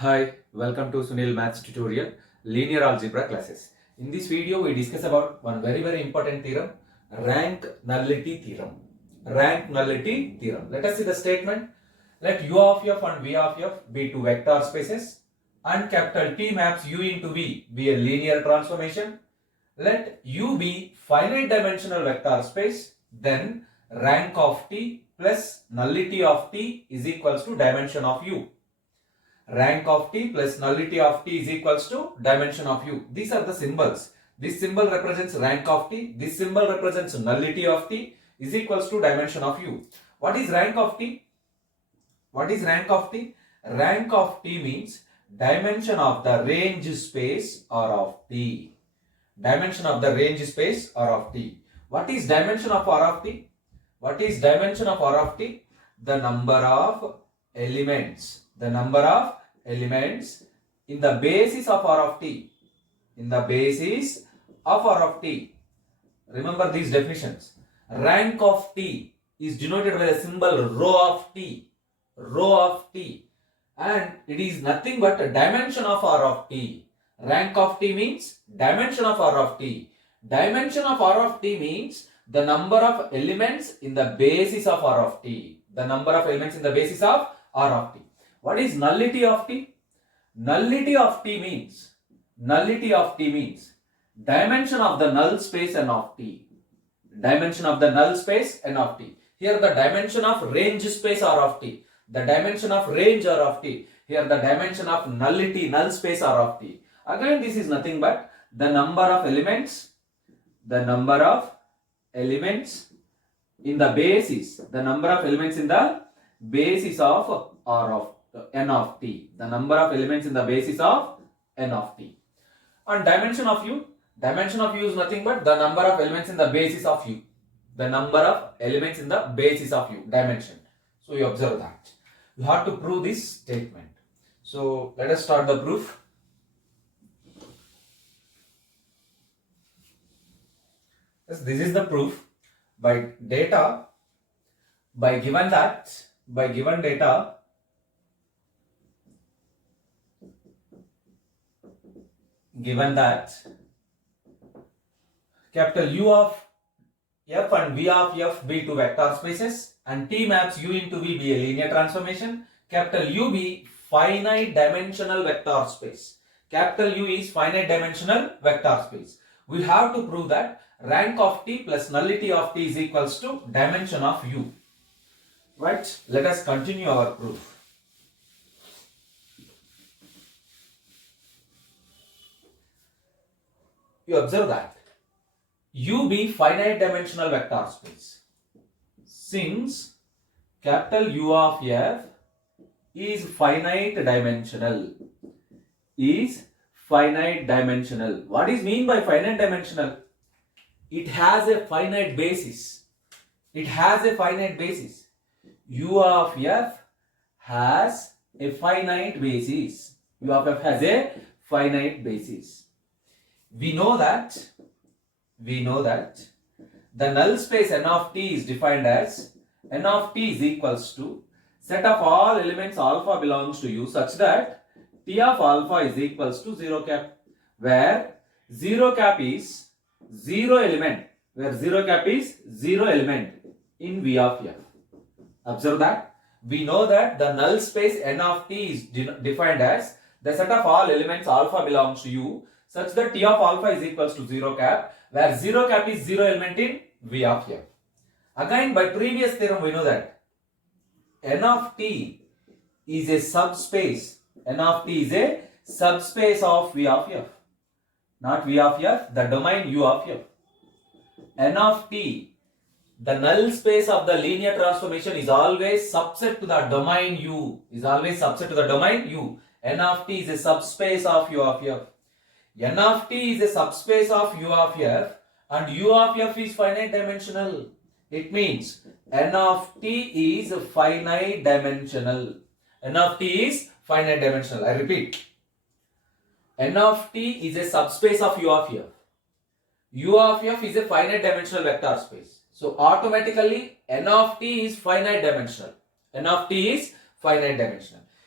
Hi, welcome to Sunil Maths tutorial, linear algebra classes. In this video, we discuss about one very important theorem, rank nullity theorem. Rank nullity theorem. Let us see the statement. Let U of f and V of f be two vector spaces and capital T maps U into V be a linear transformation. Let U be finite dimensional vector space, then rank of T plus nullity of T is equals to dimension of U. Rank of T plus nullity of T is equals to dimension of U. These are the symbols. This symbol represents rank of T. This symbol represents nullity of T is equals to dimension of U. What is rank of T? What is rank of T? Rank of T means dimension of the range space R of T. Dimension of the range space R of T. What is dimension of R of T? What is dimension of R of T? The number of elements. The number of elements in the basis of R of T. In the basis of R of T. Remember these definitions. Rank of T is denoted by the symbol rho of T. Rho of T. And it is nothing but a dimension of R of T. Rank of T means dimension of R of T. Dimension of R of T means the number of elements in the basis of R of T. The number of elements in the basis of R of T. What is nullity of T? Nullity of T means dimension of the null space N of T. Dimension of the null space N of T. Here the dimension of range space R of T. The dimension of range R of T. Here the dimension of nullity null space R of T. Again this is nothing but the number of elements. The number of elements in the basis. The number of elements in the basis of R of N of T. The number of elements in the basis of N of T. And dimension of U. Dimension of U is nothing but the number of elements in the basis of U. The number of elements in the basis of U. Dimension. So you observe that. You have to prove this statement. So let us start the proof. Yes, this is the proof. By given data, given that capital U of f and V of f be two vector spaces and T maps U into V be a linear transformation, capital U be finite dimensional vector space. Capital U is finite dimensional vector space. We have to prove that rank of T plus nullity of T is equals to dimension of U. Right? Let us continue our proof. You observe that U be finite dimensional vector space. Since capital U of f is finite dimensional. What is mean by finite dimensional? It has a finite basis. U of f has a finite basis. We know that the null space N of T is defined as N of T is equals to set of all elements alpha belongs to U such that T of alpha is equals to 0 cap, where 0 cap is 0 element, in V of f. Observe that. We know that the null space N of T is defined as the set of all elements alpha belongs to U such that T of alpha is equals to 0 cap, where 0 cap is 0 element in V of f. Again, by previous theorem we know that N of T is a subspace. N of T is a subspace of V of f. Not V of f, the domain U of f. N of T, the null space of the linear transformation is always subset to the domain U. N of T is a subspace of U of f. N of T is a subspace of U of f and U of f is finite dimensional. It means N of T is finite dimensional. I repeat. N of T is a subspace of U of f. U of f is a finite dimensional vector space. So automatically N of T is finite dimensional.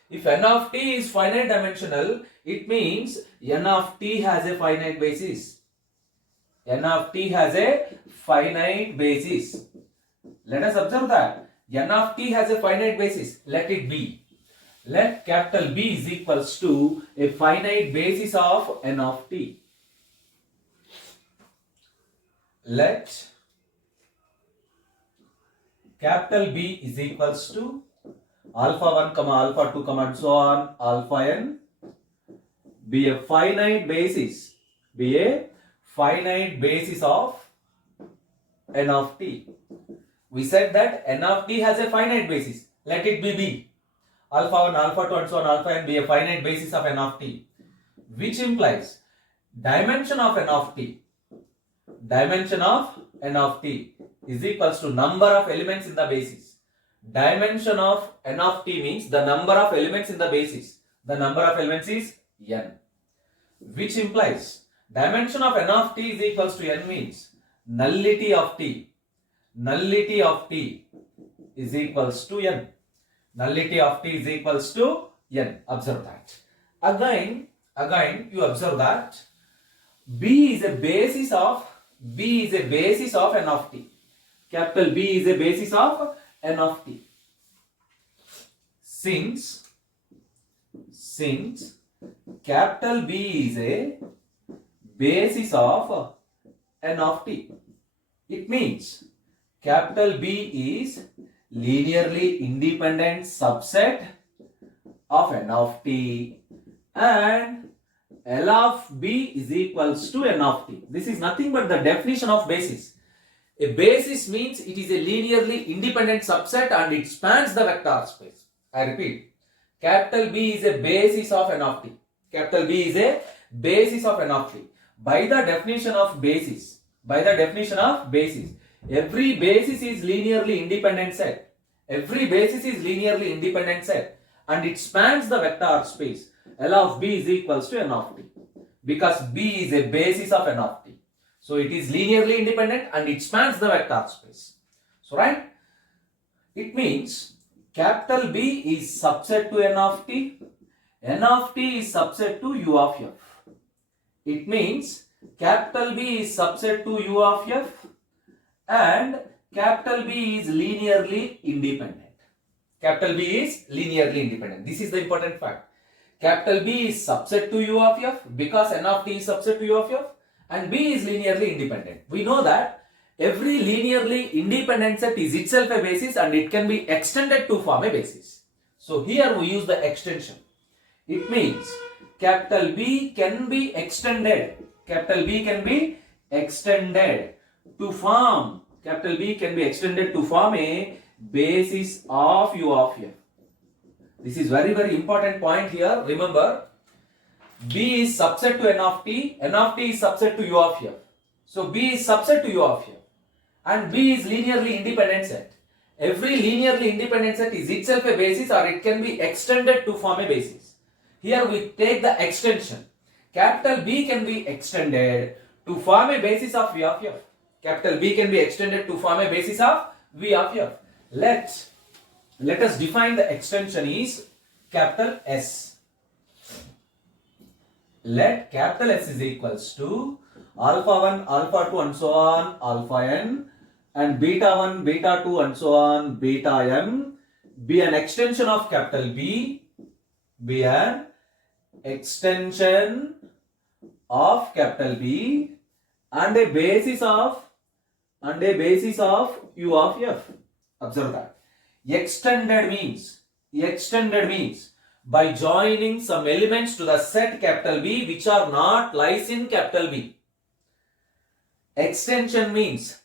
If n of t is finite dimensional, it means n of t has a finite basis. N of t has a finite basis. Let us observe that. N of t has a finite basis. Let it be. Let capital B is equals to a finite basis of n of t. Let capital B is equals to alpha 1, alpha 2, and so on, alpha n be a finite basis. Be a finite basis of n of t. We said that n of t has a finite basis. Let it be B. Alpha 1, alpha 2, and so on, alpha n be a finite basis of n of t. Which implies dimension of n of t. Dimension of n of t is equals to number of elements in the basis. Dimension of n of t means the number of elements in the basis. The number of elements is n. Which implies dimension of n of t is equals to n means nullity of t. Nullity of t is equals to n. Nullity of t is equals to n. Observe that. Again you observe that B is a basis of n of t. Capital B is a basis of n of t. Since capital B is a basis of n of t, it means capital B is linearly independent subset of n of t and L of B is equals to n of t. This is nothing but the definition of basis. A basis means it is a linearly independent subset and it spans the vector space. I repeat, capital B is a basis of n of t. Capital B is a basis of n of t. By the definition of basis, every basis is linearly independent set. Every basis is linearly independent set and it spans the vector space. L of B is equals to n of t because B is a basis of n of t. So it is linearly independent and it spans the vector space. So right, it means capital B is subset to n of t is subset to u of f. It means capital B is subset to u of f and capital B is linearly independent. Capital B is linearly independent. This is the important fact. Capital B is subset to u of f because n of t is subset to u of f and B is linearly independent. We know that every linearly independent set is itself a basis and it can be extended to form a basis. So here we use the extension. It means capital B can be extended. Capital B can be extended to form. Capital B can be extended to form a basis of u of f. This is very important point here. Remember, B is subset to n of t is subset to u of f. So B is subset to u of f and B is linearly independent set. Every linearly independent set is itself a basis or it can be extended to form a basis. Here we take the extension. Capital B can be extended to form a basis of v of f. Capital B can be extended to form a basis of v of f. Let us define the extension is capital S. Let capital S is equals to alpha 1, alpha 2 and so on, alpha n and beta 1, beta 2 and so on, beta m be an extension of capital B, be an extension of capital B and a basis of u of f. Observe that. Extended means by joining some elements to the set capital B which are not lies in capital B. Extension means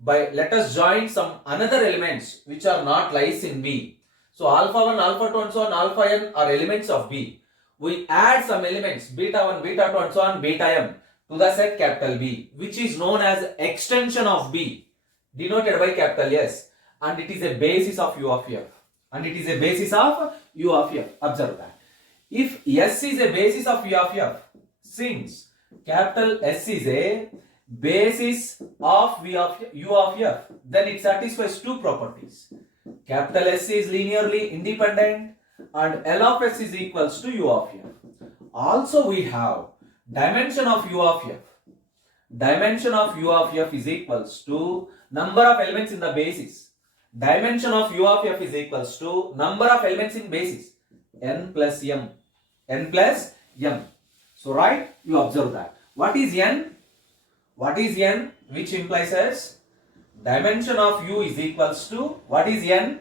by let us join some another elements which are not lies in B. So alpha 1, alpha 2 and so on, alpha n are elements of B. We add some elements beta 1, beta 2 and so on, beta m to the set capital B which is known as extension of B denoted by capital S. And it is a basis of u of f. Observe that. If S is a basis of u of f, since capital S is a basis of u of f, then it satisfies two properties. capital S is linearly independent, and L of S is equals to U of F. Also we have dimension of U of F. Dimension of U of F is equals to number of elements in the basis. Dimension of U of F is equals to number of elements in basis. N plus M. N plus M. So right, you observe that. What is N? What is N? Which implies as dimension of U is equals to, what is N?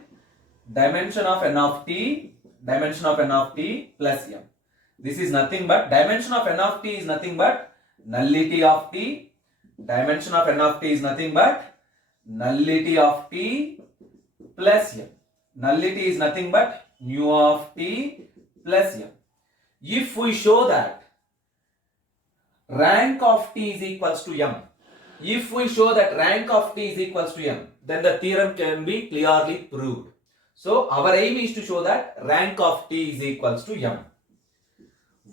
Dimension of N of T. Dimension of N of T plus M. This is nothing but, dimension of N of T is nothing but nullity of T. Dimension of N of T is nothing but nullity of T plus M. Nullity is nothing but nu of T plus M. If we show that rank of T is equals to M, if we show that rank of T is equals to M, then the theorem can be clearly proved. So our aim is to show that rank of T is equals to M.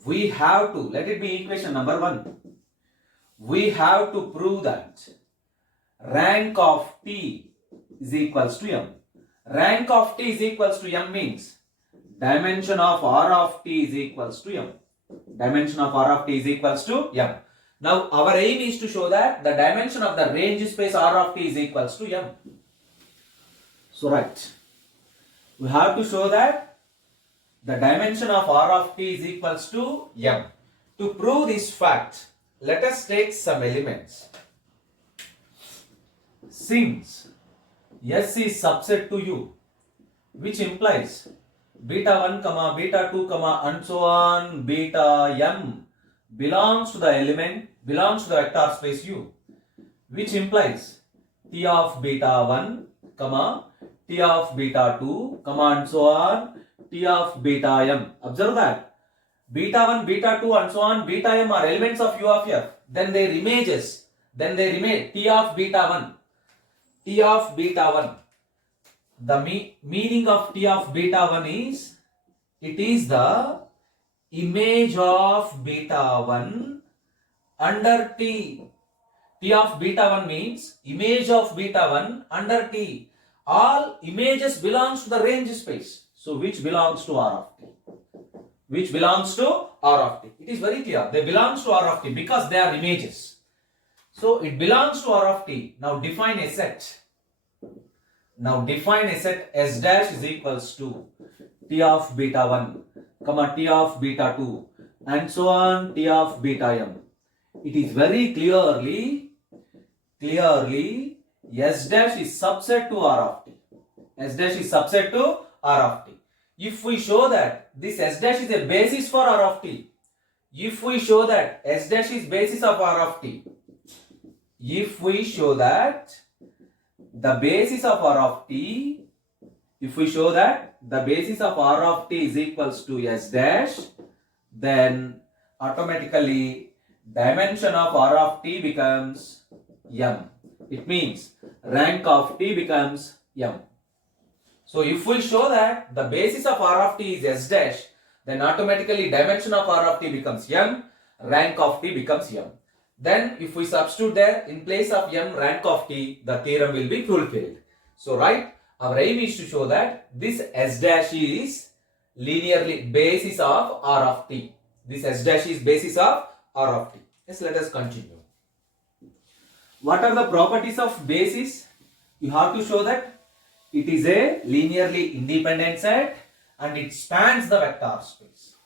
We have to, let it be equation number 1. We have to prove that rank of T is equals to M. Rank of T is equals to M means dimension of R of T is equals to M. Dimension of R of T is equals to M. Now our aim is to show that the dimension of the range space R of T is equals to M. So right, we have to show that the dimension of R of T is equals to M. To prove this fact, let us take some elements. Since S is subset to U, which implies beta 1, beta 2, and so on, beta M belongs to the element, belongs to the vector space U, which implies T of beta 1, T of beta 2, and so on, T of beta M. Observe that beta 1, beta 2, and so on, beta M are elements of U of F. Then their images, T of beta 1. T of beta 1. The meaning of T of beta 1 is, it is the image of beta 1 under T. T of beta 1 means image of beta 1 under T. All images belongs to the range space. So which belongs to R of T? Which belongs to R of T? It is very clear. They belongs to R of T because they are images. So it belongs to R of T. Now define a set. Now define a set S dash is equals to T of beta 1, T of beta 2, and so on, T of beta M. It is very clearly S dash is subset to R of T. S dash is subset to R of T. If we show that this S dash is a basis for R of T, if we show that S dash is basis of R of T, if we show that the basis of R of T, if we show that the basis of R of T is equals to S dash, then automatically dimension of R of T becomes M. It means rank of T becomes M. So if we show that the basis of R of T is S dash, then automatically dimension of R of T becomes M, rank of T becomes M. Then if we substitute there in place of M, rank of T, the theorem will be fulfilled. So right, our aim is to show that this S dash is linearly basis of R of T. This S dash is basis of R of T. Yes, let us continue. What are the properties of basis? You have to show that it is a linearly independent set and it spans the vector space.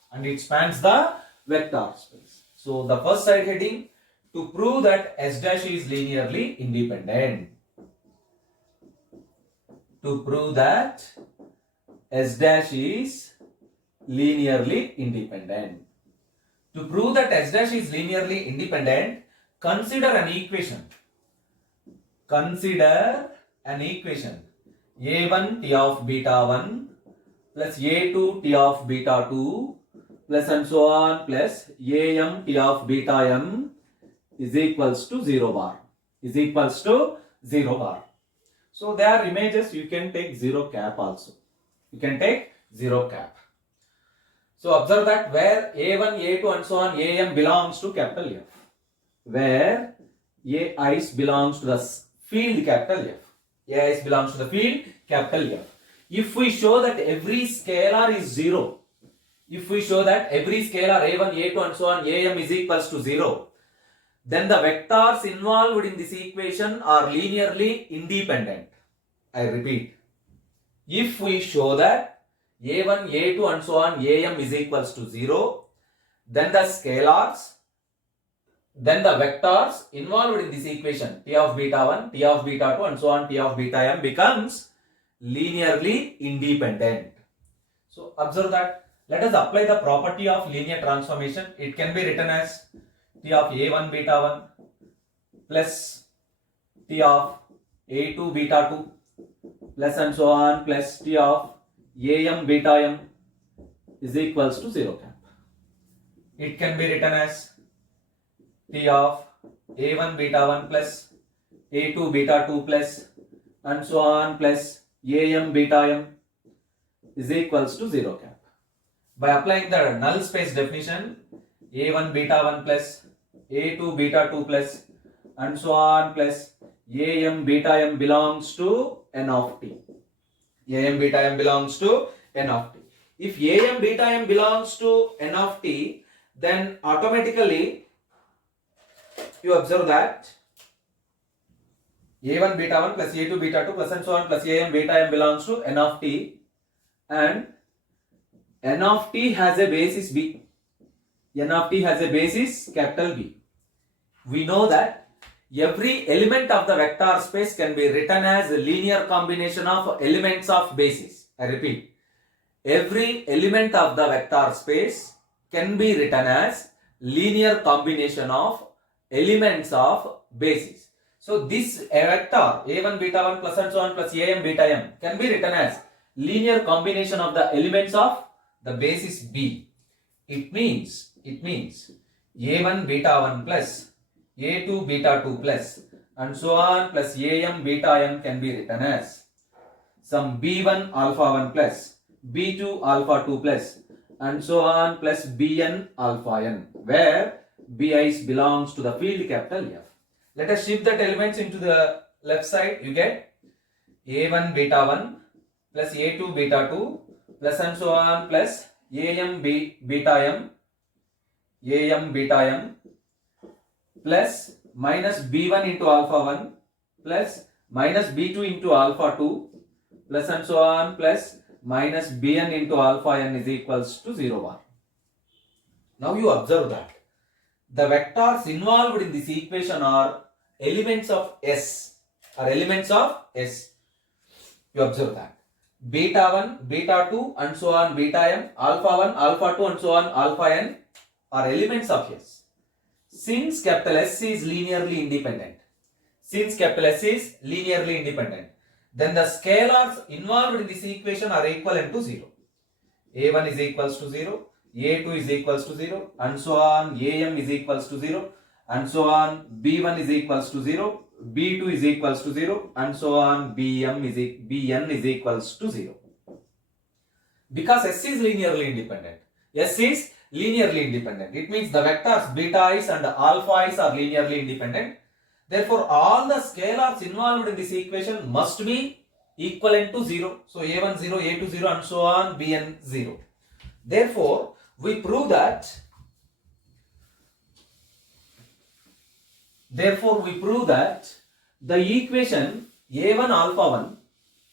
So the first side heading, to prove that S dash is linearly independent. To prove that S dash is linearly independent. To prove that S dash is linearly independent, consider an equation. Consider an equation. A1 T of beta 1 plus A2 T of beta 2 plus and so on plus AM T of beta M is equals to 0 bar. So there are images, you can take 0 cap also. So observe that where A1, A2 and so on, AM belongs to capital F. Where AIs belongs to the field capital F. AIs belongs to the field capital F. If we show that every scalar is 0, if we show that every scalar a1, a2 and so on am is equals to 0, then the vectors involved in this equation are linearly independent. I repeat, if we show that a1, a2 and so on am is equals to 0, then the scalars, then the vectors involved in this equation t of beta 1, t of beta 2 and so on t of beta m becomes linearly independent. So observe that. Let us apply the property of linear transformation. It can be written as t of a1 beta 1 plus t of a2 beta 2 plus and so on plus t of am beta m is equals to 0 cap. It can be written as t of a1 beta 1 plus a2 beta 2 plus and so on plus am beta m is equals to 0 cap. By applying the null space definition, a1 beta 1 plus a2 beta 2 plus and so on plus am beta m belongs to n of t. Am beta m belongs to n of t. If am beta m belongs to n of t, then automatically you observe that a1 beta 1 plus a2 beta 2 plus and so on plus am beta m belongs to n of t, and n of t has a basis b. N of t has a basis capital B. We know that every element of the vector space can be written as a linear combination of elements of basis. I repeat, every element of the vector space can be written as linear combination of elements of basis. So this vector a1 beta 1 plus and so on plus am beta m can be written as linear combination of the elements of the basis B. It means a1 beta 1 plus a2 beta 2 plus and so on plus am beta m can be written as some b1 alpha 1 plus b2 alpha 2 plus and so on plus bn alpha n, where bi belongs to the field capital F. Let us shift that elements into the left side. You get a1 beta 1 plus a2 beta 2 plus and so on plus am beta m plus minus b1 into alpha 1 plus minus b2 into alpha 2 plus and so on plus minus bn into alpha n is equals to 0 1. Now you observe that the vectors involved in this equation are elements of S. You observe that beta 1, beta 2 and so on beta m, alpha 1, alpha 2 and so on alpha n are elements of S. Since capital S is linearly independent, then the scalars involved in this equation are equivalent to 0. a1 is equals to 0, a2 is equals to 0 and so on, am is equals to 0 and so on, b1 is equals to 0, b2 is equals to 0 and so on, bn is equals to 0. Because S is linearly independent. It means the vectors beta i's and alpha i's are linearly independent. Therefore, all the scalars involved in this equation must be equivalent to 0. So, a1 0, a2 0 and so on, bn 0. Therefore, we prove that the equation a1 alpha 1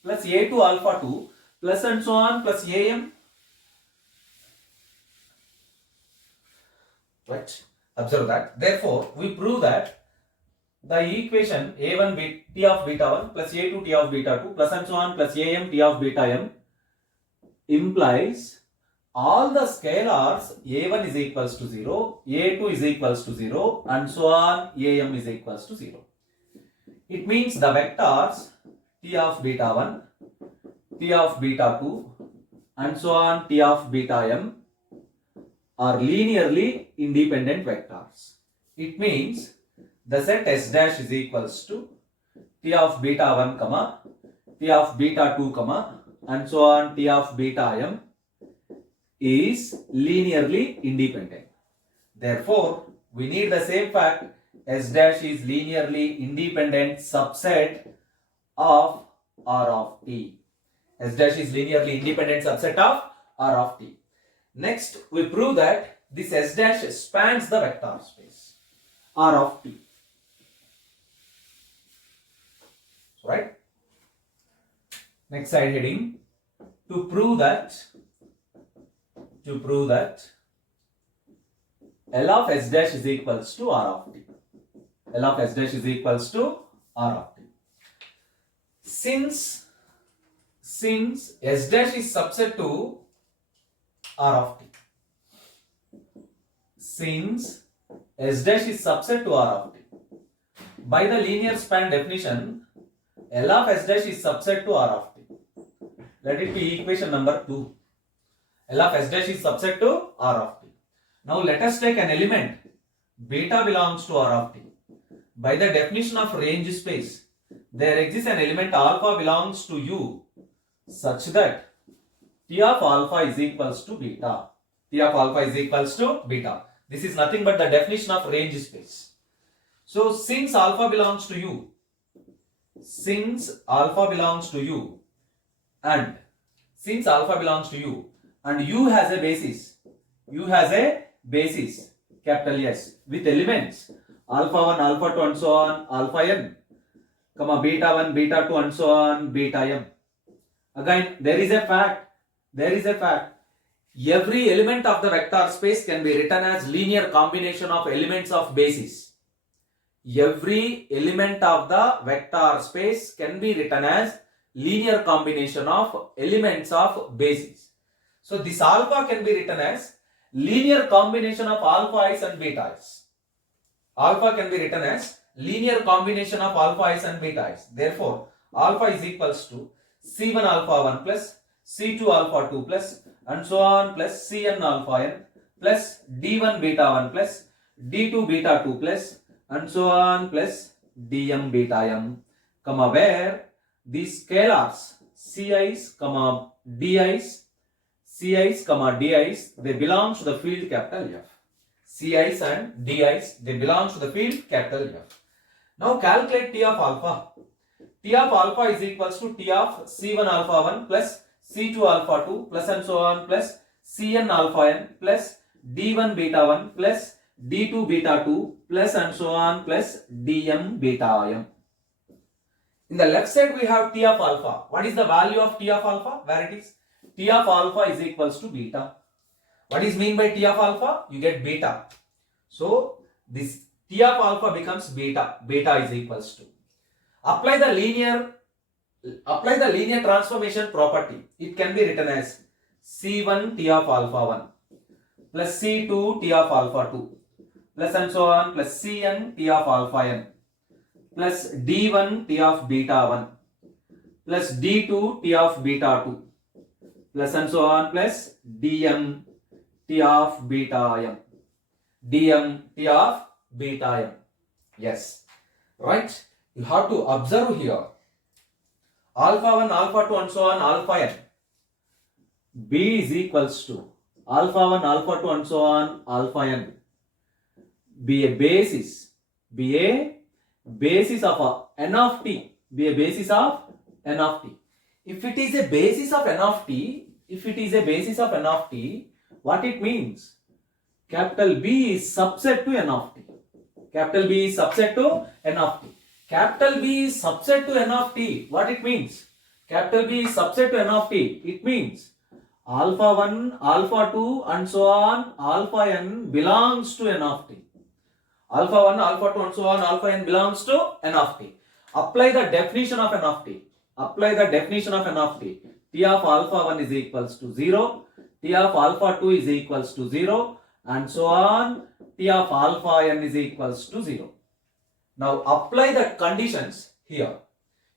plus a2 alpha 2 plus and so on plus am, right? Observe that. Therefore, we prove that the equation a1 t of beta 1 plus a2 t of beta 2 plus and so on plus am t of beta m implies all the scalars a1 is equals to 0, a2 is equals to 0 and so on am is equals to 0. It means the vectors t of beta 1, t of beta 2 and so on t of beta m are linearly independent vectors. It means the set S dash is equals to t of beta 1 comma t of beta 2 comma and so on t of beta m is linearly independent. Therefore, we need the same fact S dash is linearly independent subset of R of t. S dash is linearly independent subset of R of t. Next, we prove that this S dash spans the vector space R of t. Right? Next side heading, to prove that L of S dash is equals to R of t. L of S dash is equals to R of t. Since S dash is subset to R of t. Since S dash is subset to R of t. By the linear span definition, L of S dash is subset to R of t. Let it be equation number 2. L of S dash is subset to R of t. Now let us take an element beta belongs to R of t. By the definition of range space, there exists an element alpha belongs to U such that T of alpha is equals to beta. T of alpha is equals to beta. This is nothing but the definition of range space. So since alpha belongs to U, and U has a basis, capital S, with elements alpha 1, alpha 2 and so on, alpha n, comma beta 1, beta 2 and so on, beta m. Again, there is a fact. Every element of the vector space can be written as linear combination of elements of basis. Every element of the vector space can be written as linear combination of elements of basis. So this alpha can be written as linear combination of alpha i's and beta i's. Alpha can be written as linear combination of alpha i's and beta i's. Therefore, alpha is equals to C1 alpha 1 plus C2 alpha 2 plus and so on plus Cn alpha n plus D1 beta 1 plus D2 beta 2 plus and so on plus Dm beta m, comma where these scalars Ci's, comma Di's, they belong to the field capital F. Ci's and Di's, they belong to the field capital F. Now calculate T of alpha. T of alpha is equals to T of C1 alpha 1 plus C2 alpha 2 plus and so on plus Cn alpha n plus D1 beta 1 plus D2 beta 2 plus and so on plus Dm beta m. In the left side we have T of alpha. What is the value of T of alpha? Where it is? T of alpha is equals to beta. What is mean by T of alpha? You get beta. So this T of alpha becomes beta. Beta is equals to. Apply the linear transformation property. It can be written as C1 T of alpha 1 plus C2 T of alpha 2 plus and so on plus Cn T of alpha n plus D1 T of beta 1 plus D2 T of beta 2 plus and so on plus Dm T of beta m. Dm T of beta m. Yes. Right? You have to observe here. Alpha 1, alpha 2 and so on, alpha n. B is equals to alpha 1, alpha 2 and so on, alpha n. Be a basis of n of t. Be a basis of n of t. If it is a basis of n of t, what it means? Capital B is subset to n of t. Capital B is subset to n of t. Capital B is subset to n of t. What it means? Capital B is subset to n of t. It means alpha 1, alpha 2 and so on, alpha n belongs to n of t. Alpha 1, alpha 2 and so on, alpha n belongs to n of t. Apply the definition of n of t. T of alpha 1 is equals to 0. T of alpha 2 is equals to 0. And so on. T of alpha n is equals to 0. Now apply the conditions here.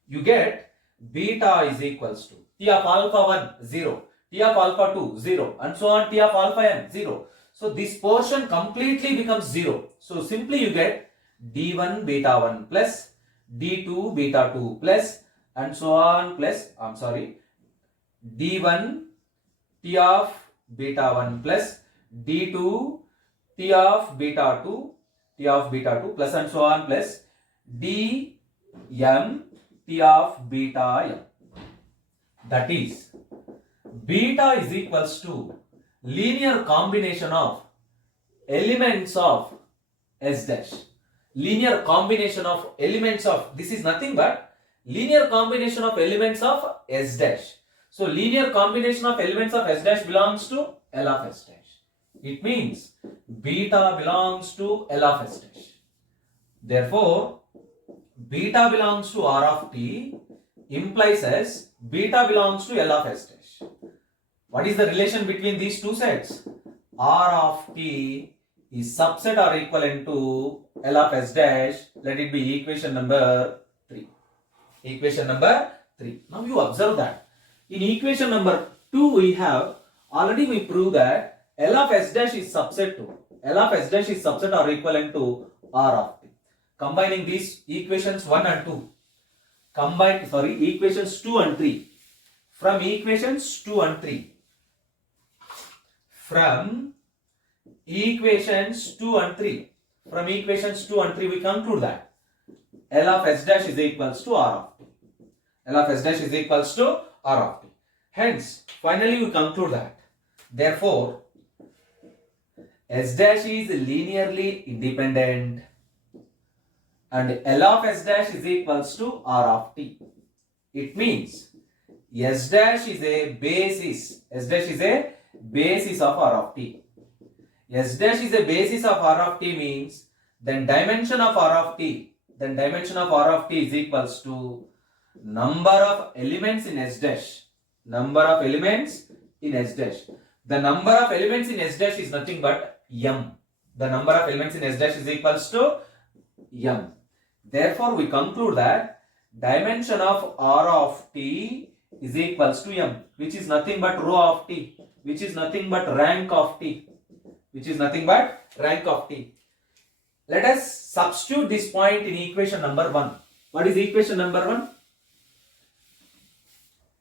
You get beta is equals to T of alpha 1 0, T of alpha 2 0 and so on T of alpha n 0. So this portion completely becomes 0. So simply you get D1 beta 1 plus D2 beta 2 plus and so on plus D1 T of beta 1 plus D2 T of beta 2 plus and so on plus Dm T of beta m. That is, beta is equals to linear combination of elements of S dash. Linear combination of elements of, this is nothing but linear combination of elements of S dash. So linear combination of elements of S dash belongs to L of S dash. It means beta belongs to L of S dash. Therefore, beta belongs to R of t implies as beta belongs to L of S dash. What is the relation between these two sets? R of t is subset or equivalent to L of S dash. Let it be equation number 3. Equation number 3. Now you observe that in equation number 2 we have already we proved that L of S dash is subset to L of S dash is subset or equivalent to R of t. Combining these equations 1 and 2. Equations 2 and 3. From equations 2 and 3. From equations 2 and 3. From equations 2 and 3 we conclude that L of S dash is equals to R of t. L of S dash is equals to R of t. Hence, finally we conclude that. Therefore, S dash is linearly independent and L of S dash is equals to R of t. It means S dash is a basis. S dash is a basis of R of t. S dash is a basis of R of t means then dimension of R of t is equals to number of elements in S dash. Number of elements in S dash. The number of elements in S dash is nothing but m. The number of elements in S dash is equals to m. Therefore, we conclude that dimension of R of t is equals to m, which is nothing but rho of t, which is nothing but rank of t, which is nothing but rank of t. Let us substitute this point in equation number 1. What is equation number 1?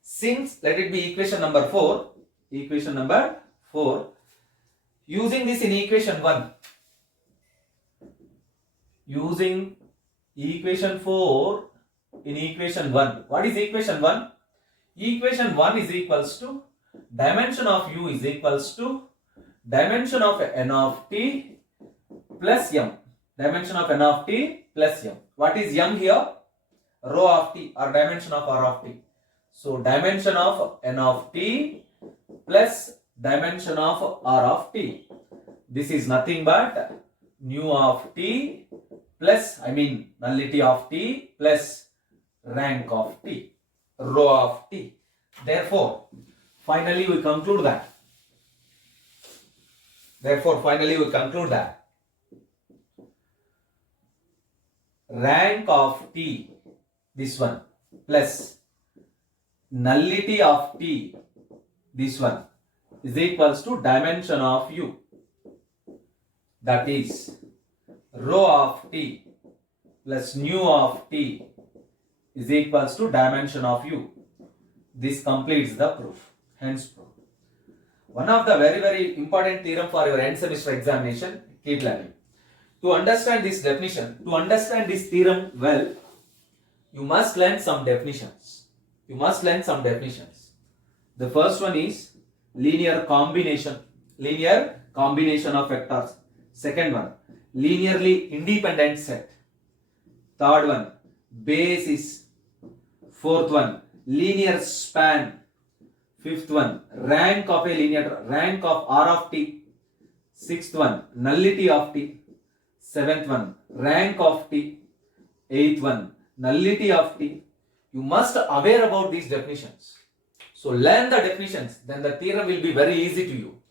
Since, let it be equation number 4. Equation number 4. Using this in equation 1. Using equation 4 in equation 1. What is equation 1? Equation 1 is equals to dimension of u is equals to dimension of n of t plus m. Dimension of n of t plus m. What is m here? Rho of t or dimension of R of t. So dimension of n of t plus dimension of R of t. This is nothing but nu of t plus nullity of t plus rank of t, rho of t. Therefore, finally we conclude that. Rank of t, this one, plus nullity of t, this one, is equals to dimension of u. That is rho of t plus nu of t is equals to dimension of u. This completes the proof. Hence proof. One of the very important theorem for your end semester examination. Keep learning. To understand this definition, to understand this theorem well, you must learn some definitions. The first one is linear combination of vectors. Second one, linearly independent set. Third one, basis. Fourth one, linear span. Fifth one, rank of R of t. Sixth one, nullity of t. Seventh one, rank of t. Eighth one, nullity of t. You must aware about these definitions. So learn the definitions, then the theorem will be very easy to you.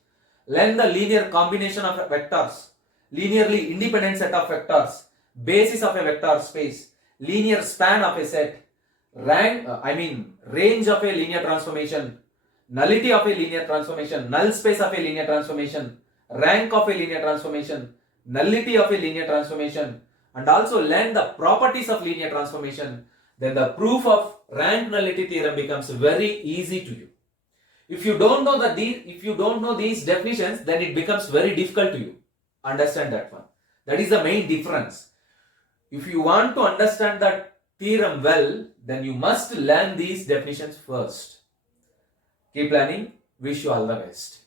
Learn the linear combination of vectors, linearly independent set of vectors, basis of a vector space, linear span of a set, range of a linear transformation, nullity of a linear transformation, null space of a linear transformation, rank of a linear transformation, nullity of a linear transformation, and also learn the properties of linear transformation. Then the proof of rank nullity theorem becomes very easy to you. If you don't know these definitions, then it becomes very difficult to you. Understand that one. That is the main difference. If you want to understand that theorem well, then you must learn these definitions first. Keep learning. Wish you all the best.